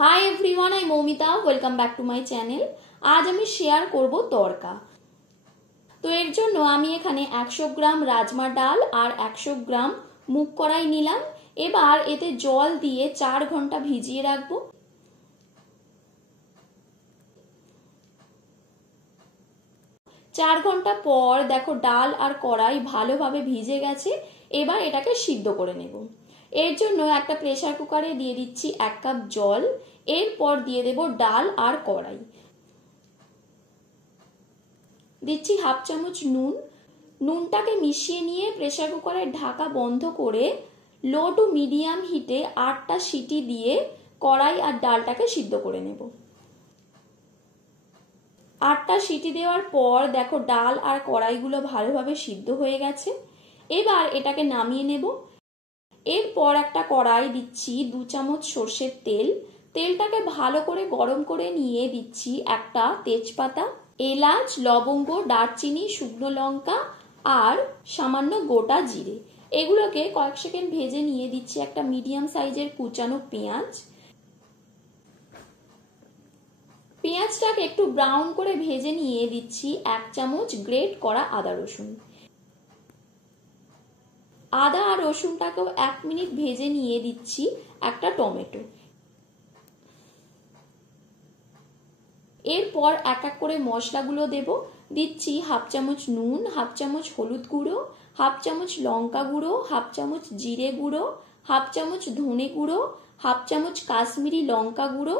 High everyone, I Moumita, welcome back to my channel. आज আমি share করব তরকা। তো এর জন্য আমি এখানে 100 গ্রাম রাজমা ডাল আর 100 গ্রাম মুগ কড়াই নিলাম। এবার এতে জল দিয়ে 4 ঘন্টা ভিজিয়ে রাখবো। চার ঘন্টা পর দেখো ডাল আর কড়াই ভালোভাবে ভিজে গেছে। এবার এটাকে সিদ্ধ করে নেব। এর জন্য একটা প্রেসার কুকারে দিয়ে দিচ্ছি 1 কাপ জল। এরপর দিয়ে দেব ডাল আর কড়াই, দিচ্ছি হাফ চামচ নুন। নুনটাকে মিশিয়ে নিয়ে প্রেসার কুকারের ঢাকা বন্ধ করে লো টু মিডিয়াম হিটে 8টা সিটি দিয়ে কড়াই আর ডালটাকে সিদ্ধ করে নেব। 8টা সিটি দেওয়ার পর দেখো ডাল আর কড়াইগুলো ভালোভাবে সিদ্ধ হয়ে গেছে। এবার এটাকে নামিয়ে নেব। এরপর একটা কড়াই দিচ্ছি 2 চামচ সরষের তেল। তেলটাকে ভালো করে গরম করে নিয়ে দিচ্ছি একটা তেজপাতা, এলাচ, লবঙ্গ, দারচিনি, শুকনো লঙ্কা আর সামান্য গোটা জিরে। এগুলোকে কয়েক সেকেন্ড ভেজে নিয়ে দিচ্ছি একটা মিডিয়াম সাইজের কুচানো পেঁয়াজ। পেঁয়াজটাকে একটু ব্রাউন করে ভেজে নিয়ে দিচ্ছি 1 চামচ গ্রেট করা আদা রসুন। আদা আর রসুনটাকেও 1 মিনিট ভেজে নিয়ে দিচ্ছি একটা টমেটো। এরপর এক এক করে মশলাগুলো দেব। দিচ্ছি হাফ চামচ নুন, হাফ চামচ হলুদ গুঁড়ো, হাফ চামচ লঙ্কা গুঁড়ো, হাফ চামচ জিরে গুঁড়ো, হাফ চামচ ধনে গুঁড়ো, হাফ চামচ কাশ্মীরি লঙ্কা গুঁড়ো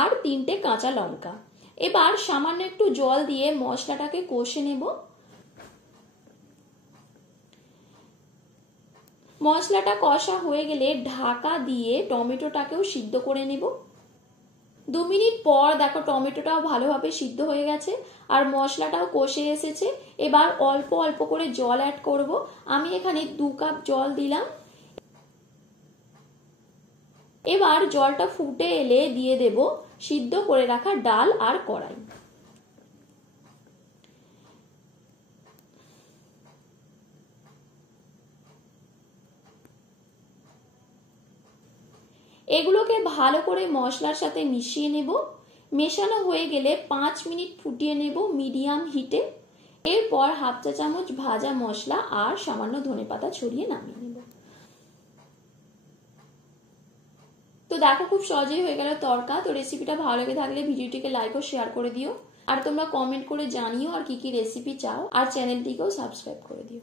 আর 3টে কাঁচা লঙ্কা। এবার সামান্য একটু জল দিয়ে মশলাটাকে কষে নেব। মশলাটা কষা হয়ে গেলে ঢাকা দিয়ে টমেটোটাকেও সিদ্ধ করে নেব। 2 মিনিট পর দেখো টমেটোটাও ভালোভাবে সিদ্ধ হয়ে গেছে আর মশলাটাও কষে এসেছে। এবার অল্প অল্প করে জল অ্যাড করব। আমি এখানে 2 কাপ জল দিলাম। এবার জলটা ফুটে এলে দিয়ে দেব সিদ্ধ করে রাখা ডাল আর কড়াই। এগুলোকে ভালো করে মশলার সাথে মিশিয়ে নেব। মেশানো হয়ে গেলে 5 মিনিট ফুটিয়ে নেব মিডিয়াম হিটে। এরপর হাফ চা চামচ ভাজা মশলা আর সামান্য ধনেপাতা ছড়িয়ে নামিয়ে নেব। তো দেখো খুব সহজেই হয়ে গেল তরকা। তো রেসিপিটা ভালো লেগে থাকলে ভিডিওটিকে লাইক ও শেয়ার করে দিও। আর তোমরা কমেন্ট করে জানিও আর কি কি রেসিপি চাও, আর চ্যানেলটিকেও সাবস্ক্রাইব করে দিও।